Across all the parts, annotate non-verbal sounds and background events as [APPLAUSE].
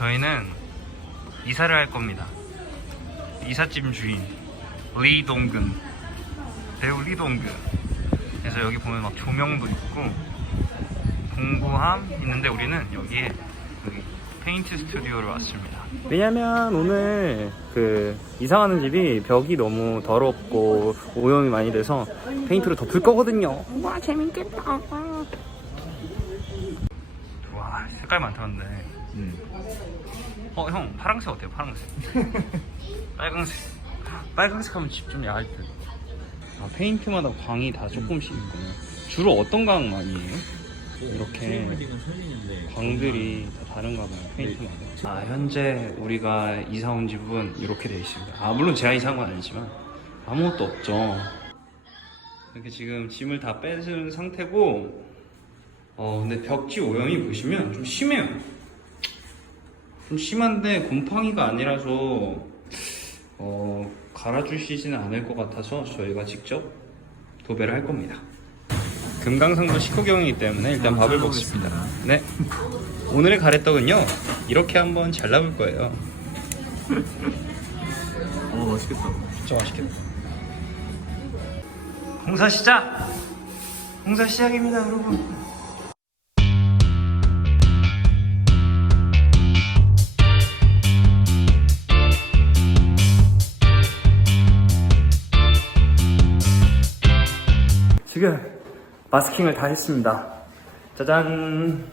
저희는 이사를 할 겁니다. 이삿짐 주인 리동근 배우 리동근. 그래서 여기 보면 막 조명도 있고 공구함 있는데 우리는 여기에 여기 페인트 스튜디오를 왔습니다. 왜냐면 오늘 그 이사하는 집이 벽이 너무 더럽고 오염이 많이 돼서 페인트로 덮을 거거든요. 와 재밌겠다. 와 색깔 많다 근데. 어 형 파랑색 어때요? 파랑색. [LAUGHS] 빨강색. 빨강색 하면 집 좀 야할 듯. 아 페인트마다 광이 다 조금씩 있구나. 주로 어떤 광 많이 해요? 이렇게 광들이 다 다른가 봐요 페인트마다 아 현재 우리가 이사 온 집은 이렇게 되어 있습니다 아 물론 제가 이사한 건 아니지만 아무것도 없죠 이렇게 지금 짐을 다 뺏은 상태고 어 근데 벽지 오염이 보시면 좀 심해요 좀 심한데 곰팡이가 아니라서 어 갈아주시지는 않을 것 같아서 저희가 직접 도배를 할 겁니다 금강산도 식후경이기 때문에 일단 밥을 먹습니다. 네. 오늘의 가래떡은요 이렇게 한번 잘라볼 거예요. 어 맛있겠다. 진짜 맛있겠다. 공사 시작. 공사 시작입니다, 여러분. 마스킹을 다 했습니다. 짜잔.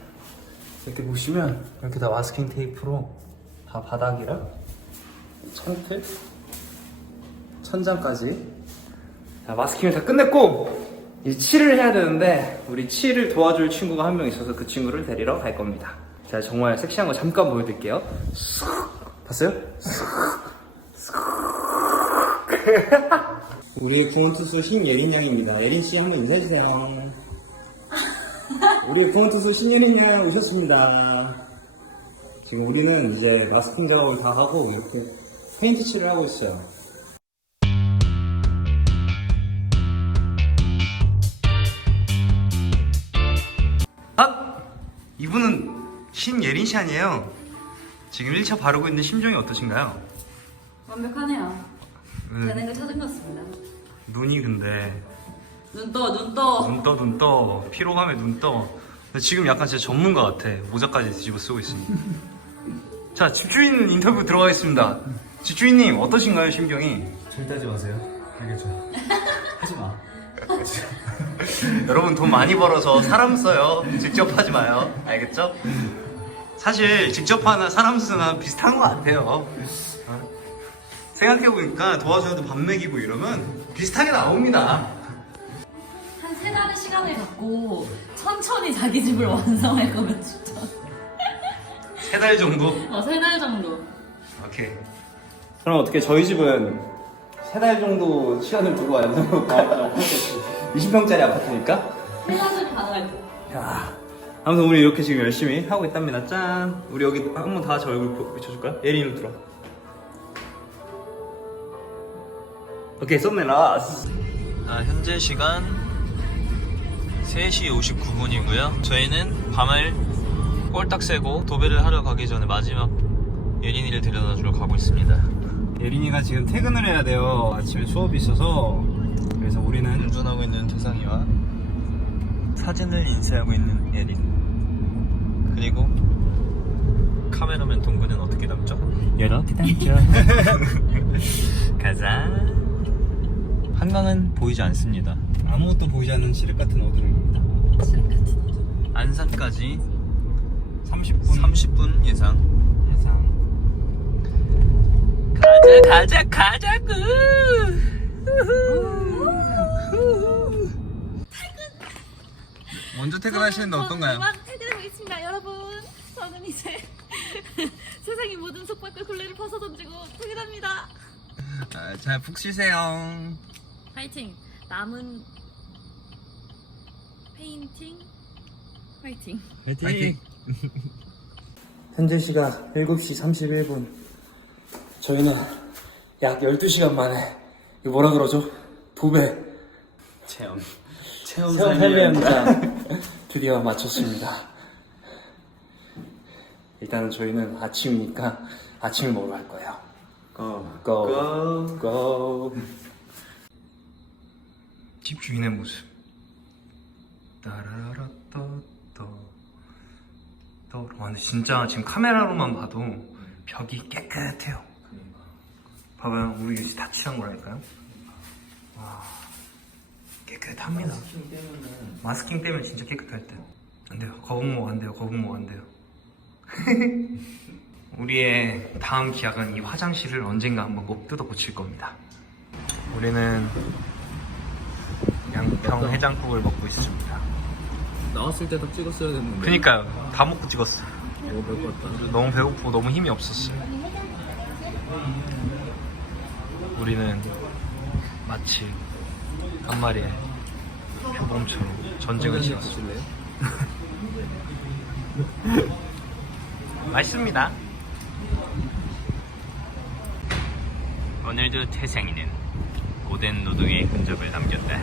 이렇게 보시면 이렇게 다 마스킹 테이프로 다 바닥이랑 창틀, 천장까지 자, 마스킹을 다 끝냈고 이제 칠을 해야 되는데 우리 칠을 도와줄 친구가 한 명 있어서 그 친구를 데리러 갈 겁니다. 제가 정말 섹시한 거 잠깐 보여드릴게요. 쑥. 봤어요? [LAUGHS] 우리의 구원 투수 신예린 양입니다. 예린 씨 한번 인사해 주세요. 우리의 구원 투수 신예린 양 오셨습니다. 지금 우리는 이제 마스킹 작업을 다 하고 이렇게 페인트 칠을 하고 있어요. 아! 이분은 신예린 씨 아니에요? 지금 1차 바르고 있는 심정이 어떠신가요? 완벽하네요. 음, 되는 걸 찾은 것 같습니다. 눈이 근데 눈 떠, 눈 떠. 눈 떠 눈 떠 피로감에 눈 떠. 근데 지금 약간 진짜 전문가 같아. 모자까지 뒤집어 쓰고 있으니. 자 집주인 인터뷰 들어가겠습니다. 집주인님 어떠신가요 심경이? 절대 하지 마세요. 알겠죠? [LAUGHS] 하지 마. [LAUGHS] 여러분 돈 많이 벌어서 사람 써요. 직접 하지 마요. 알겠죠? 사실 직접 하나 사람 쓰나 비슷한 것 같아요. 어? 생각해보니까 도와줘도 밥 먹이고 이러면 비슷하게 나옵니다. 한 세 달의 시간을 갖고 천천히 자기 집을 [LAUGHS] 완성할 거면 추천. 세 달 정도? 어, 세 달 정도. 오케이. 그럼 어떻게 저희 집은 세 달 정도 시간을 두고 완성을 20평짜리 아파트니까? 세 달은 가능할 듯. 야. 아무튼 우리 이렇게 지금 열심히 하고 있답니다. 짠. 우리 여기 한 번 다 저 얼굴 보- 비춰줄까요? 예린 일로 들어. 오케이, 썸네라스. 아, 현재 시간 3시 59분이고요. 저희는 밤을 꼴딱 새고 도배를 하러 가기 전에 마지막 예린이를 데려다 주러 가고 있습니다. 예린이가 지금 퇴근을 해야 돼요. 아침에 수업이 있어서. 그래서 우리는 운전하고 있는 태상이와 사진을 인쇄하고 있는 예린. 그리고 카메라맨 동근은 어떻게 담죠? 이렇게 담죠. 가자. 한강은 보이지 않습니다. 아무것도 보이지 않는 칠흑 같은 어두움입니다. 안산까지 30분 30분 예상. 예상. 가자 가자 가자구 먼저 퇴근하시는데 어떤가요? 이만 해드리겠습니다, 여러분. 저는 이제 [LAUGHS] 세상의 모든 속박과 굴레를 벗어 던지고 퇴근합니다. 아, 잘 푹 쉬세요. 파이팅. 남은 페인팅. 파이팅. 파이팅. [LAUGHS] 현재 시각 7시 31분. 저희는 약 12시간 만에 이거 뭐라 그러죠? 도배 체험 체험 삶의 현장 [LAUGHS] 드디어 마쳤습니다. 일단은 저희는 아침이니까 아침을 먹으러 갈 거예요. 고. Go. Go. 집 주인의 모습. 따라라라 떠떠. 떠. 와 근데 진짜 지금 카메라로만 봐도 벽이 깨끗해요. 봐봐요, 우리 이제 다 칠한 거라니까요. 와 깨끗합니다. 마스킹 빼면 진짜 깨끗할 듯. 안 돼요. 거북목 안 돼요. 거북목 안 돼요. [LAUGHS] 우리의 다음 기약은 이 화장실을 언젠가 한번 꼭 뜯어 고칠 겁니다. 우리는 양평 해장국을 먹고 있습니다. 나왔을 때 딱 찍었어야 됐는데. 그니까요. 다 먹고 찍었어. 별것 같다. 너무 배고프고 너무 힘이 없었어. 우리는 마치 한 마리의 표범처럼 전쟁을 치렀어. 보실래요? [LAUGHS] 맛있습니다. 오늘도 태생이는 고된 노동의 흔적을 남겼다.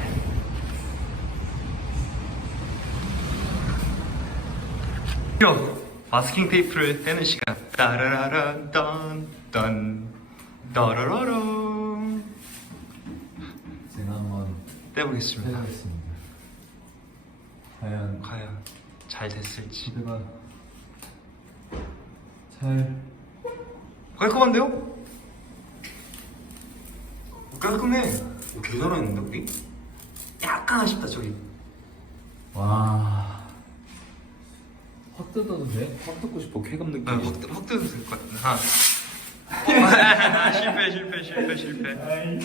요 마스킹 테이프를 떼는 시간. 따라라라 딴딴 따라라라 제가 한번 떼보겠습니다. 해보겠습니다. 과연 과연 잘 됐을지. 기대가 잘 깔끔한데요? 깔끔해. 개 잘하는데 우리? 약간 아쉽다 저기. 와. 확 뜯어도 돼? 확 뜯고 싶어. 쾌감 느낌. 아, 확, 확 뜯어도 될것 같아. 하나. [LAUGHS] 실패, 실패, 실패, 실패.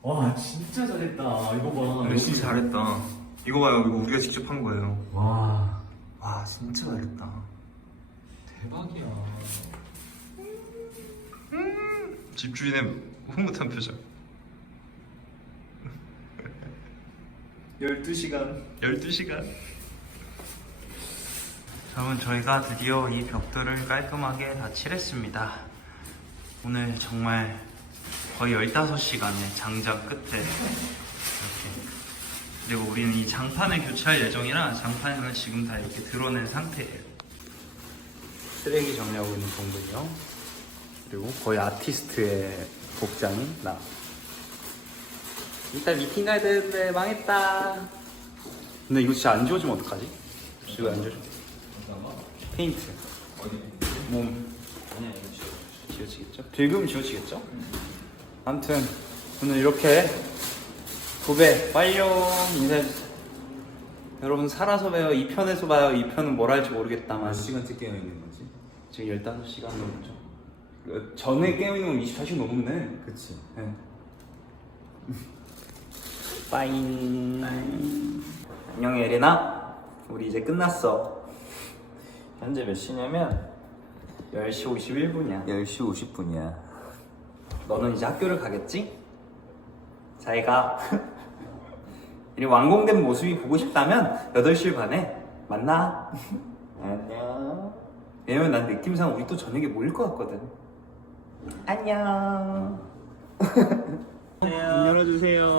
와, 진짜 잘했다. 이거 봐. 그래, 진짜 잘했다. 이거 봐요, 이거 우리가 직접 한 거예요. 와. 와, 진짜 잘했다. 대박이야. 집주인의 흐뭇한 표정. 12시간. 12시간. 여러분, 저희가 드디어 이 벽돌을 깔끔하게 다 칠했습니다. 오늘 정말 거의 15시간의 장작 끝에 이렇게. 그리고 우리는 이 장판을 교체할 예정이라 장판을 지금 다 이렇게 드러낸 상태예요. 쓰레기 정리하고 있는 동근이요. 그리고 거의 아티스트의 복장인 나. 이따 미팅 가야 되는데 망했다. 근데 이거 진짜 안 지워지면 어떡하지? 이거 안 지워져. 페인트. 몸. 지워지겠죠? 빌금 지워지겠죠? 아무튼 오늘 이렇게 도배 완료 인사해주세요. 여러분 살아서 봐요. 2편에서 봐요. 2편은 뭘 할지 모르겠다만 몇 시간째 깨어 있는 거지? 지금 15시간 넘었죠. 그 전에 깨어 있는 건 24시간 넘었네. 그치. 네. [LAUGHS] 빠잉. 안녕 예린아. 우리 이제 끝났어. 현재 몇 시냐면 10시 51분이야. 10시 50분이야. 너는 이제 학교를 가겠지? 잘 가. [LAUGHS] 이 완공된 모습이 보고 싶다면 8시 반에 만나. [LAUGHS] 안녕. 왜냐면 난 느낌상 우리 또 저녁에 모일 것 같거든. 안녕. 열어주세요.